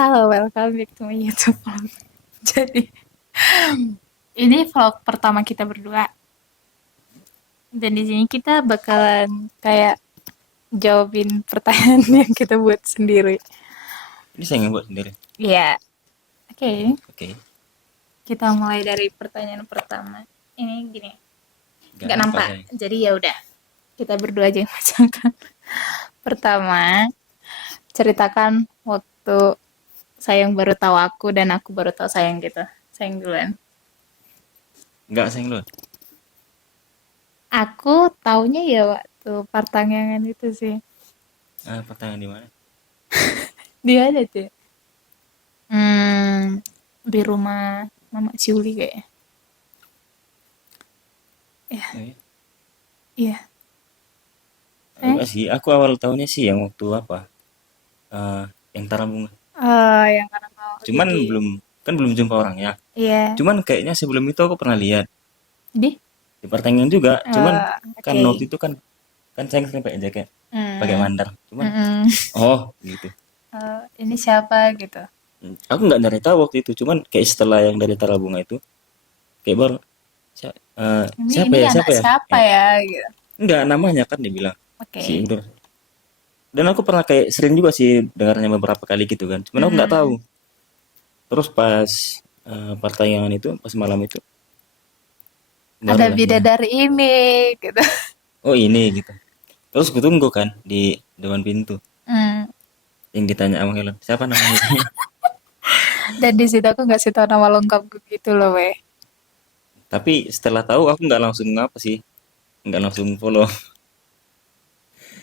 Halo, welcome back to my YouTube vlog. Jadi, ini vlog pertama kita berdua. Dan di sini kita bakalan kayak jawabin pertanyaan yang kita buat sendiri. Ini saya yang buat sendiri. Iya, oke. Oke. Kita mulai dari pertanyaan pertama. Ini gini, nggak Gampang nampak. saya. Jadi ya udah, kita berdua aja yang bacakan. Pertama, ceritakan waktu sayang baru tahu aku dan aku baru tahu sayang gitu. Sayang duluan. Enggak saya yang duluan. Aku taunya ya waktu pertanyaan itu sih. Pertanyaan di mana? Dia ada tuh. Hmm, di rumah Mama Ciuli kayaknya. Iya, Oh, iya. iya. Enggak sih. Aku awal tahunnya sih yang waktu apa? Eh, yang Tara Bunga. Yang karena mau Cuman di belum jumpa orangnya. iya, Cuman kayaknya sebelum itu aku pernah lihat di di pertanyaan juga. Cuman kan oke. waktu itu kan kan saya sering pakai jaket, pakai Hmm, mandar. Cuman mm-mm. oh gitu. Ini siapa gitu. Aku nggak dari tahu waktu itu. Cuman kayak setelah yang dari Tara Bunga itu kayak baru siapa Ini ya anak siapa ya? siapa ya gitu. Enggak namanya kan dibilang si Oke. Indur. Dan aku pernah kayak sering juga sih dengarnya beberapa kali gitu kan. Cuman aku nggak tahu. Mm-mm. Terus pas pertanyaan itu, pas malam itu, Ada barulah dia. bidadari ini gitu. Oh ini gitu. Terus gue tunggu kan di depan pintu. Hmm. Yang ditanya sama Helen, siapa namanya? Dan di situ aku nggak sih tahu nama lengkapku gitu loh, weh. Tapi setelah tahu aku nggak langsung apa sih, nggak langsung follow.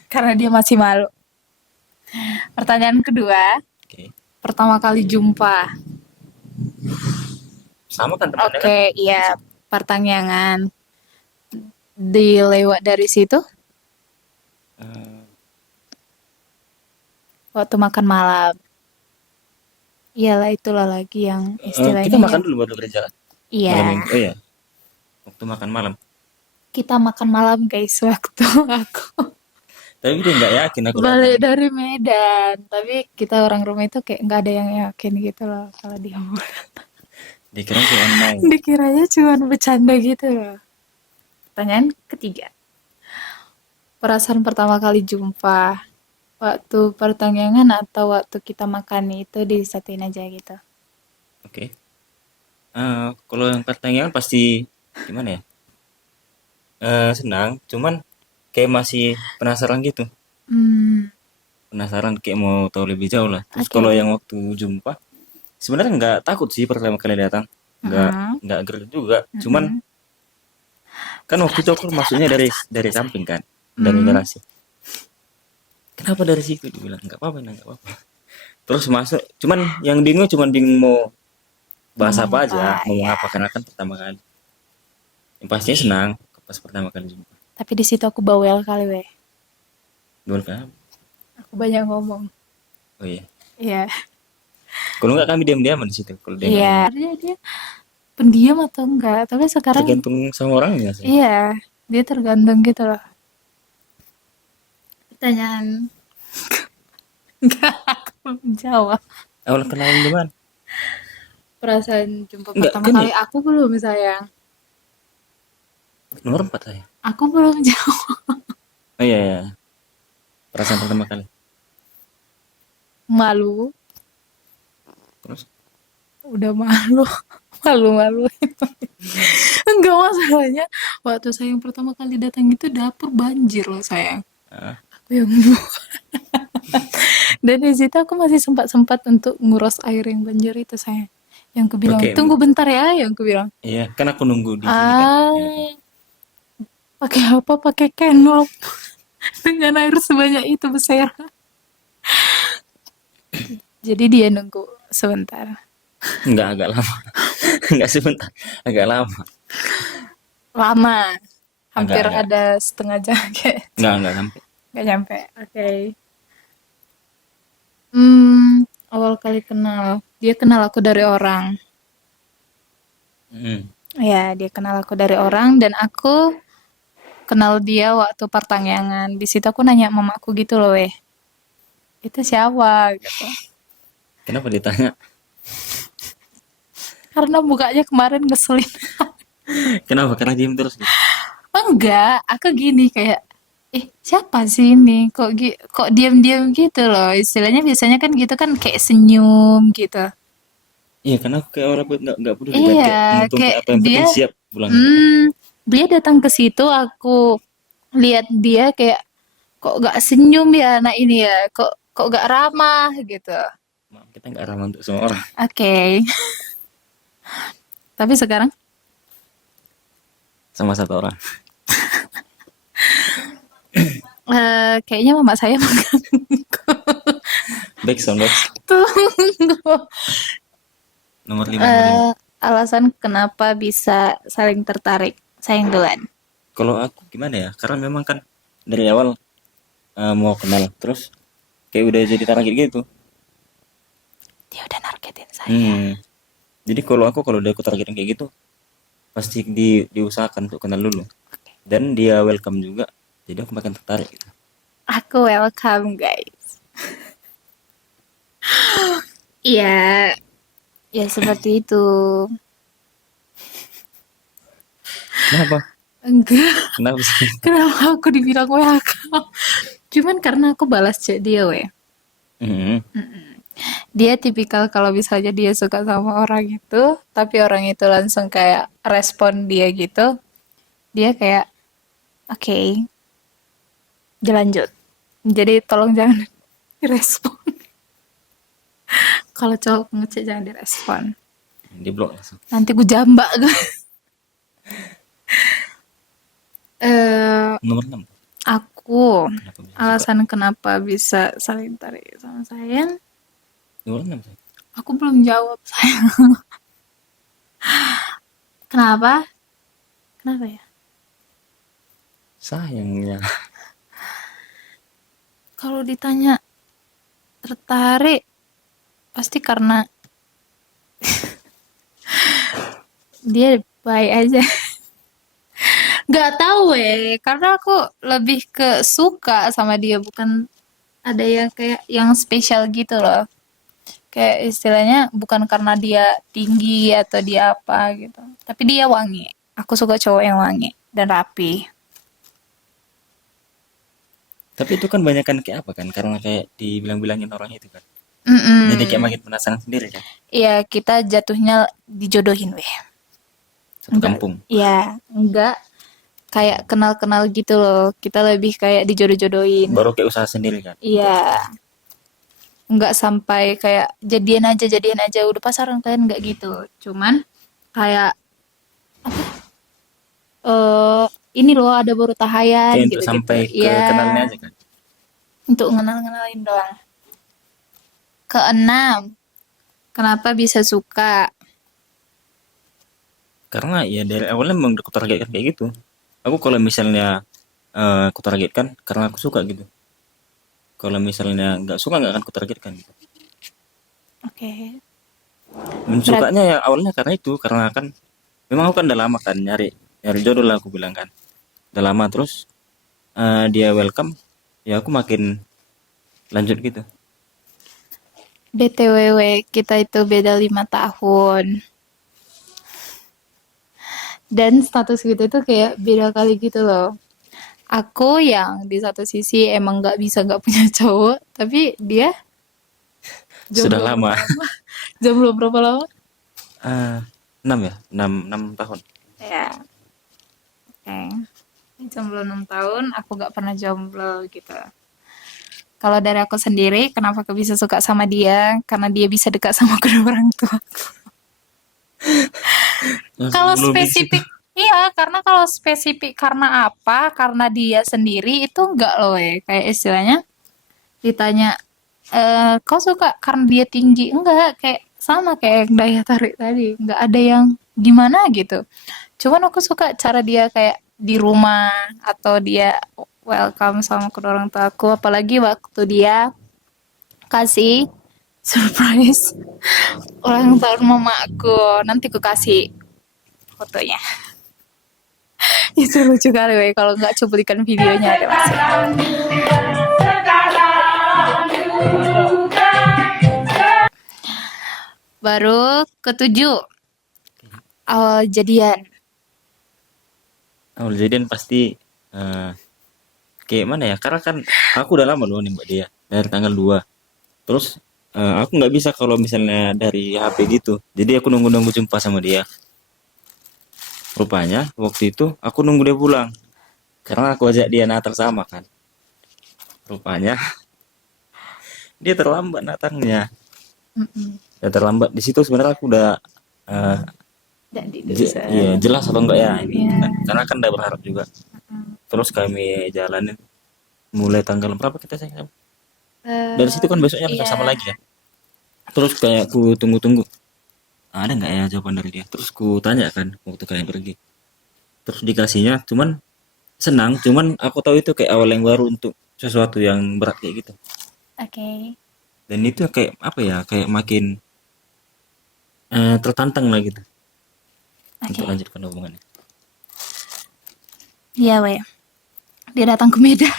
Karena dia masih malu. Pertanyaan kedua, Oke. pertama kali jumpa. Sama kan tempatnya kan? Oke, iya, pertanyaan dilewat dari situ Eh, waktu makan malam. Iyalah itulah lagi yang kita istilahnya ya. makan dulu baru berjalan malam Iya, minggu. Oh ya, waktu makan malam. kita makan malam guys waktu aku Tapi dia nggak yakin aku datang. balik dari Medan. Tapi kita orang rumah itu kayak nggak ada yang yakin gitu loh kalau dia mau. Dikira cuma main. Dikiranya cuma bercanda gitu loh. Pertanyaan ketiga, perasaan pertama kali jumpa. Waktu pertanyaan atau waktu kita makan itu disatuin aja gitu. Oke. Kalau yang pertanyaan pasti gimana ya? Senang, cuman kayak masih penasaran gitu. Hmm, Penasaran kayak mau tahu lebih jauh lah. Terus kalau oke. yang waktu jumpa, sebenarnya nggak takut sih pertama kali datang. Nggak Mm-mm, nggak gerget juga. Cuman mm-mm. kan waktu itu Suaranya aku jangan masuknya dari bersandar samping saya. kan, dari Hmm, garasi. Kenapa dari situ dibilang nggak apa-apa, nggak apa-apa. Terus masuk, cuman yang bingung mau bahas ngomong apa apa aja, ngomong ya. apa karena kan pertama kali. Yang pastinya senang pas pertama kali jumpa. Tapi di situ aku bawel kali weh. Dua kali. Aku banyak ngomong. Oh iya. Iya. Kalau nggak kami diam-diaman di situ. Kalau dia nggak Iya. ngomong. Dia pendiam atau enggak? Tapi sekarang Tergantung sama orangnya sih. iya, dia tergantung gitu loh. Pertanyaan enggak aku belum jawab. Awal kenalan di mana? Perasaan jumpa Enggak, pertama kan kali aku belum sayang. nomor 4 saya. Aku belum jawab. Oh iya, iya. Perasaan pertama kali. Malu, Terus, udah malu, malu-malu. Enggak masalahnya waktu saya yang pertama kali datang itu dapur banjir loh sayang. ah, Aku yang dan di situ aku masih sempat-sempat untuk nguras air yang banjir itu sayang. Yang aku bilang pakai, tunggu bentar ya, yang aku bilang iya, kan aku nunggu di sini kan. Di depan. ah pakai apa pakai kenop dengan air sebanyak itu besar. Jadi dia nunggu sebentar. Enggak, agak lama. Enggak sebentar, agak lama. Lama, hampir Agak. ada setengah jam kayak. Enggak sampai. Nggak nyampe. Oke. Hmm, awal kali kenal. Dia kenal aku dari orang. Hmm. Ya, dia kenal aku dari orang dan aku kenal dia waktu pertanyaan. Di situ aku nanya mamaku gitu loh, weh. Itu siapa gitu. Kenapa ditanya? Karena mukanya kemarin ngeselin. Kenapa? Karena diem terus gitu. Enggak, aku gini kayak, siapa sih ini? Kok diam-diam gitu loh. Istilahnya biasanya kan gitu kan kayak senyum gitu. Iya, karena aku kayak orang nggak peduli kan, Iya, kayak nonton kayak kayak apa yang dia, penting siap pulang gitu. hmm, dia datang ke situ, aku lihat dia kayak, kok gak senyum ya anak ini ya, kok gak ramah gitu. Maaf, kita nggak ramah untuk semua orang. Oke, tapi sekarang, Sama satu orang. kayaknya mama saya mengganggu. Back sound box. Tunggu. Nomor 5. Alasan kenapa bisa saling tertarik? Saya yang duluan. Kalau aku gimana ya? Karena memang kan dari awal mau kenal, terus kayak udah jadi target gitu. Dia udah nargetin saya. Jadi kalau udah aku targetin kayak gitu, pasti diusahakan untuk kenal dulu. Oke. Dan dia welcome juga. Jadi aku makin tertarik gitu. Aku welcome guys. Iya, ya seperti itu. Kenapa? Enggak, Kenapa sih? kenapa aku dibilang welcome? Cuman karena aku balas chat dia weh. Hmm. Dia tipikal kalau misalnya dia suka sama orang itu, tapi orang itu langsung kayak respon dia gitu, dia kayak, oke, dilanjut. Jadi tolong jangan direspon. Kalau cowok ngechat jangan direspon. Di blok langsung. Nanti gue jambak gue. Eh, Nomor 6. aku Kenapa bisa suka? alasan kenapa bisa saling tarik sama saya, Nomor 6 saya. aku belum jawab sayang. Kenapa? Kenapa ya? Sayangnya. Kalau ditanya tertarik, pasti karena dia baik aja. Gak tahu karena aku lebih ke suka sama dia, bukan ada yang kayak yang spesial gitu loh. Kayak istilahnya bukan karena dia tinggi atau dia apa gitu. Tapi dia wangi. Aku suka cowok yang wangi dan rapi. Tapi itu kan banyak kan kayak apa kan? Karena kayak dibilang-bilangin orang itu kan. Mm-mm. Jadi kayak makin penasaran sendiri kan. Iya, kita jatuhnya dijodohin weh. Satu Enggak. kampung. Iya, enggak kayak kenal-kenal gitu loh. Kita lebih kayak dijodoh-jodohin. Baru kayak usaha sendiri kan. Iya. Enggak sampai kayak jadian aja udah pasaran kalian enggak gitu. Cuman kayak eh ini loh ada baru tahayan Kayak untuk gitu-gitu. sampai ke Iya. kenalnya aja kan. Untuk ngenalin doang. Keenam, kenapa bisa suka? Karena ya dari awalnya memang udah kutargetkan kayak gitu. Aku kalau misalnya kutargetkan karena aku suka gitu. Kalau misalnya nggak suka nggak akan kutargetkan gitu. Oke. Dan sukanya ya awalnya karena itu, karena kan memang aku kan udah lama kan nyari jodoh lah aku bilang kan. Udah lama terus dia welcome, ya aku makin lanjut gitu. BTW kita itu beda 5 tahun. Dan status kita itu kayak beda kali gitu loh. Aku yang di satu sisi emang gak bisa gak punya cowok, tapi dia Sudah jomblo lama. berapa lama? Jomblo berapa lama? 6 ya, 6 tahun. Ya, oke. Jomblo 6 tahun, aku gak pernah jomblo gitu. Kalau dari aku sendiri, kenapa aku bisa suka sama dia? Karena dia bisa dekat sama kedua orang tua. Kalau Belum spesifik, iya, karena kalau spesifik karena apa? Karena dia sendiri itu enggak loh kayak istilahnya ditanya, kau suka karena dia tinggi? Enggak, kayak sama kayak yang daya tarik tadi. Enggak ada yang gimana gitu. Cuman aku suka cara dia kayak di rumah atau dia welcome sama kedua orang tua aku, apalagi waktu dia kasih surprise ulang tahun mamaku. Nanti aku kasih fotonya. Itu lucu kali weh kalau nggak cuplikan videonya ada masih. Baru ketujuh, awal jadian. Awal jadian pasti eh, kayak mana ya? Karena kan aku udah lama loh nembak dia dari tanggal 2. Terus aku nggak bisa kalau misalnya dari HP gitu. Jadi aku nunggu-nunggu jumpa sama dia. Rupanya waktu itu aku nunggu dia pulang. Karena aku ajak dia natar sama kan. Rupanya dia terlambat datangnya. Mm-mm. Dia terlambat. Di situ sebenarnya aku udah eh, Jadi dosa. iya, jelas atau enggak ya ini gitu kan. Ya. Karena kan udah berharap juga. Terus kami jalanin mulai tanggal berapa kita sayang? Dari situ kan besoknya Iya. sama lagi kan. Terus kayak ku tunggu-tunggu. Ada nggak ya jawaban dari dia? Terus ku tanya kan waktu kalian pergi. Terus dikasihnya, cuman senang, cuman aku tahu itu kayak awal yang baru untuk sesuatu yang berat kayak gitu. Oke. Dan itu kayak apa ya? Kayak makin tertantang lah gitu untuk Oke. lanjutkan hubungannya. Iya, Wei. Dia datang ke Medan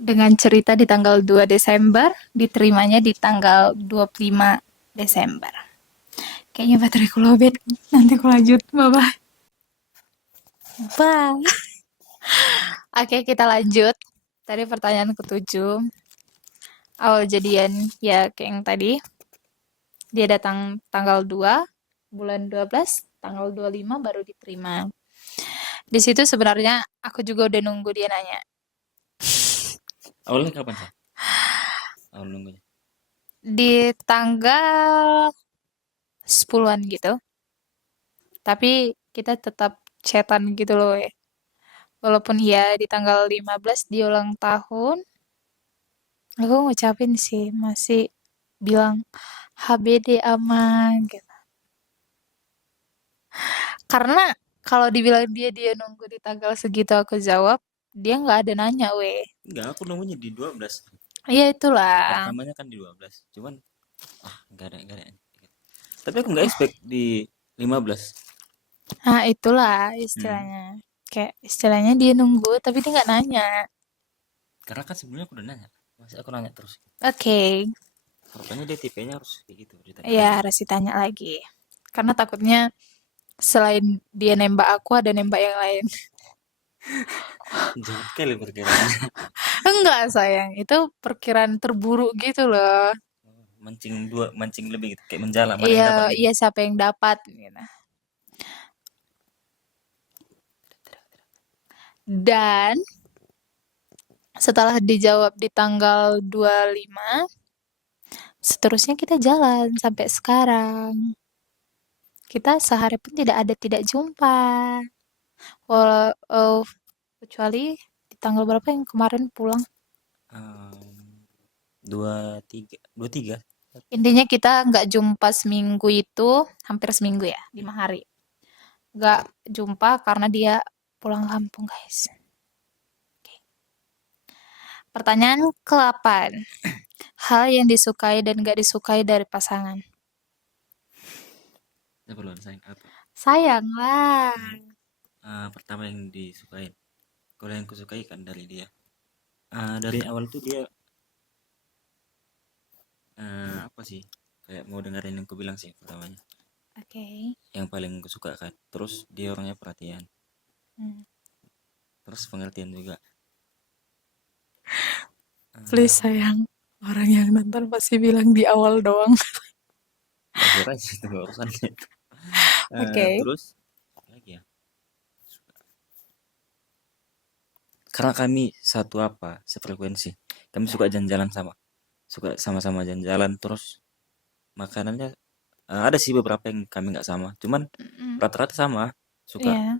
dengan cerita di tanggal 2 Desember, diterimanya di tanggal 25 Desember. Kayaknya bateraiku lowbat. Nanti aku lanjut. Bye-bye. Bye. Oke, kita lanjut. Tadi pertanyaan ketujuh. Awal jadian, ya kayak yang tadi. Dia datang tanggal 2, bulan 12, tanggal 25 baru diterima. Di situ sebenarnya aku juga udah nunggu dia nanya. Awalnya kapan sih? Awal nunggunya. Di tanggal 10-an gitu. Tapi kita tetap chatan gitu loh ya. Walaupun ya di tanggal 15 dia ulang tahun, aku ngucapin sih masih bilang HBD aman gitu. Karena kalau dibilang dia nunggu di tanggal segitu aku jawab, dia nggak ada nanya weh. Enggak, aku nunggunya di 12. Iya itulah. Pertamanya kan di 12. Cuman enggak ada. Tapi aku nggak expect di 15. Nah itulah Hmm. istilahnya. Kayak istilahnya dia nunggu tapi dia nggak nanya. Karena kan sebelumnya aku udah nanya. Masih aku nanya terus. Oke, Rupanya dia tipenya harus kayak gitu, ditanya ya lagi. harus ditanya lagi. Karena takutnya selain dia nembak aku ada nembak yang lain. Jahat kali perkiraannya. Enggak sayang, itu perkiraan terburuk gitu loh. Mancing dua, mancing lebih gitu. Kayak menjala, mana Iya, yang dapat gitu. iya siapa yang dapat gitu. Dan setelah dijawab di tanggal 25, seterusnya kita jalan sampai sekarang. Kita sehari pun tidak ada tidak jumpa. Walau, kecuali di tanggal berapa yang kemarin pulang. Dua tiga, dua tiga. Intinya kita nggak jumpa seminggu itu, hampir seminggu ya, 5 hari. Nggak jumpa karena dia pulang kampung, guys. Oke. Pertanyaan ke-8. Hal yang disukai dan nggak disukai dari pasangan. Saya perlu sayang apa? Sayang lah. Pertama yang disukain. Kalau yang kusukai kan dari dia. Dari awal tuh dia apa sih? Kayak mau dengerin yang ku bilang sih pertamanya. Oke. Yang paling kusuka kan. Terus dia orangnya perhatian. Hmm. Terus pengertian juga. Please Eh, sayang. Orang yang nonton pasti bilang di awal doang. akhir aja itu nggak urusannya. Oke. Terus apa lagi ya? Karena kami satu apa? Sefrekuensi. Kami suka jalan-jalan sama. Suka sama-sama jalan-jalan terus makanannya ada sih beberapa yang kami nggak sama. Cuman Mm-mm. rata-rata sama suka. Iya.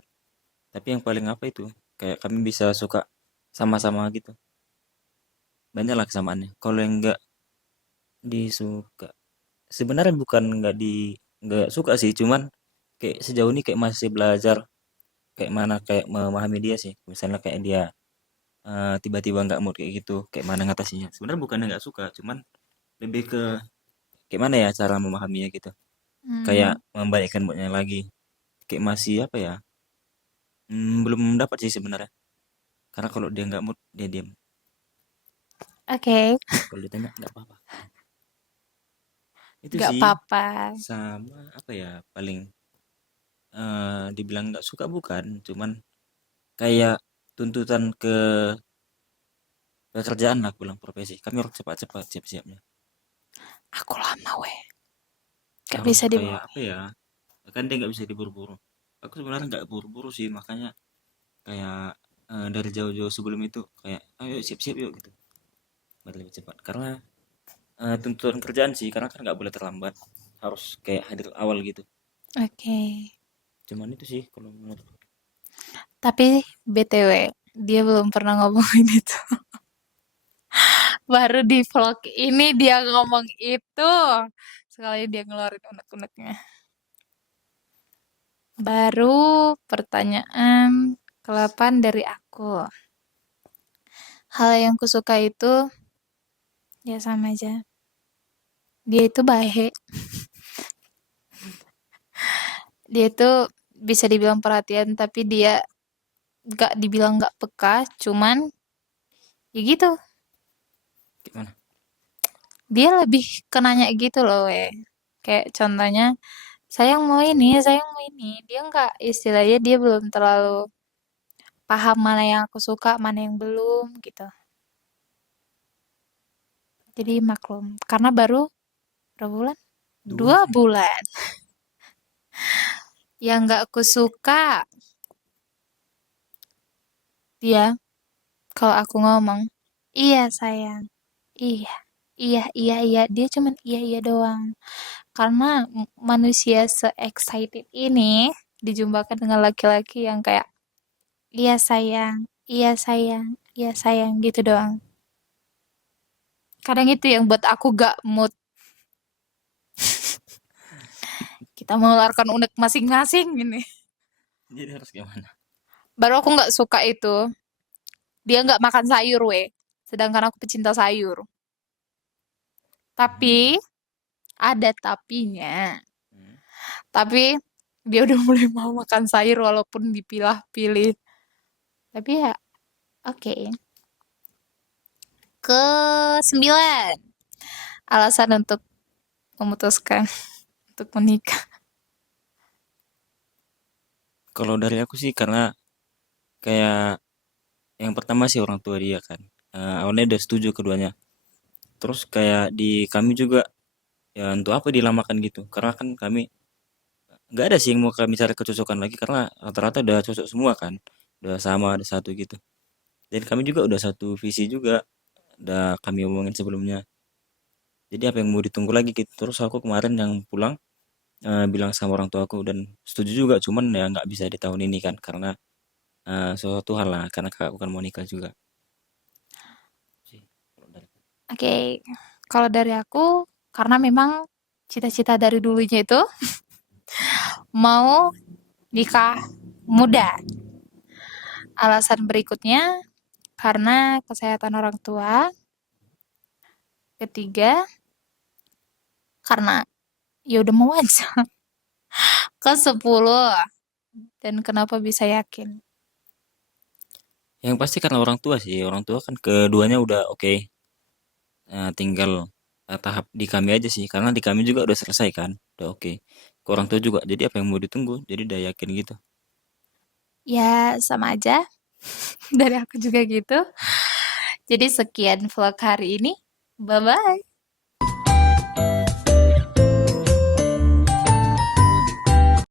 Tapi yang paling apa itu? Kayak kami bisa suka sama-sama gitu. Banyak lah kesamaannya. Kalau yang nggak disuka, sebenarnya bukan nggak suka sih, cuman kayak sejauh ini kayak masih belajar kayak mana kayak memahami dia sih. Misalnya kayak dia tiba-tiba nggak mood kayak gitu, kayak mana ngatasinya. Sebenarnya bukannya nggak suka, cuman lebih ke kayak mana ya cara memahaminya gitu. Kayak Hmm. membaikkan moodnya lagi. Kayak masih apa ya? Belum dapat sih sebenarnya. Karena kalau dia nggak mood, dia diam. Oke. Kalau ditanya nggak apa-apa. Itu Gak sih apa-apa. sama apa ya paling dibilang nggak suka bukan, cuman kayak tuntutan ke pekerjaan lah, aku bilang profesi. Kami harus cepat-cepat siap-siapnya. Aku lama weh. Gak Harus bisa kayak dibawa. apa ya? Kan dia nggak bisa diburu-buru. Aku sebenarnya nggak buru-buru sih, makanya kayak dari jauh-jauh sebelum itu kayak ayo siap-siap yuk gitu. Biar lebih cepat. Karena tuntutan kerjaan sih, karena kan nggak boleh terlambat. Harus kayak hadir awal gitu. Oke. Cuman itu sih kalau menurut. Tapi BTW, dia belum pernah ngomongin itu. Baru di vlog ini dia ngomong itu. Sekali dia ngeluarin unek-uneknya. Baru pertanyaan ke-8 dari aku. Hal yang kusuka itu ya sama aja. Dia itu baik. Dia itu bisa dibilang perhatian, tapi dia gak dibilang gak peka. Cuman ya gitu. Gimana? Dia lebih kenanya gitu loh, weh. Kayak contohnya, sayang mau ini, sayang mau ini. Dia nggak, istilahnya dia belum terlalu paham mana yang aku suka, mana yang belum gitu. Jadi maklum. Karena baru berapa bulan? Dua Dua sih. bulan. Yang nggak aku suka, dia kalau aku ngomong, iya sayang, iya, iya, iya, iya. Dia cuman iya, iya doang. Karena manusia se-excited ini dijumpakan dengan laki-laki yang kayak, iya sayang, iya sayang, iya sayang gitu doang. Kadang itu yang buat aku gak mood. Kita mengeluarkan unek masing-masing gini. Jadi harus gimana? Baru aku nggak suka itu. Dia nggak makan sayur, weh. Sedangkan aku pecinta sayur. Hmm. Tapi ada tapinya. Hmm. Tapi dia udah mulai mau makan sayur walaupun dipilah-pilih. Tapi ya, oke. Ke-9. Alasan untuk memutuskan untuk menikah. Kalau dari aku sih karena kayak yang pertama sih orang tua dia kan. Awalnya udah setuju keduanya. Terus kayak di kami juga ya untuk apa dilamakan gitu? Karena kan kami nggak ada sih yang mau kami cari kecocokan lagi karena rata-rata udah cocok semua kan. Udah sama ada satu gitu. Dan kami juga udah satu visi juga. Udah kami omongin sebelumnya. Jadi apa yang mau ditunggu lagi gitu. Terus aku kemarin yang pulang bilang sama orang tua aku dan setuju juga. Cuman ya nggak bisa di tahun ini kan karena sesuatu hal lah. Karena kakakku kan mau nikah juga. Sih, kalau dari Oke, kalau dari aku, karena memang cita-cita dari dulunya itu mau nikah muda. Alasan berikutnya karena kesehatan orang tua. Ketiga, karena ya udah mau aja. Ke-10, dan kenapa bisa yakin? yang pasti karena orang tua sih. Orang tua kan keduanya udah oke. Tinggal tahap di kami aja sih. Karena di kami juga udah selesai kan. Udah oke. Ke orang tua juga. Jadi apa yang mau ditunggu? Jadi udah yakin gitu. Ya, sama aja. Dari aku juga gitu. Jadi sekian vlog hari ini. Bye-bye.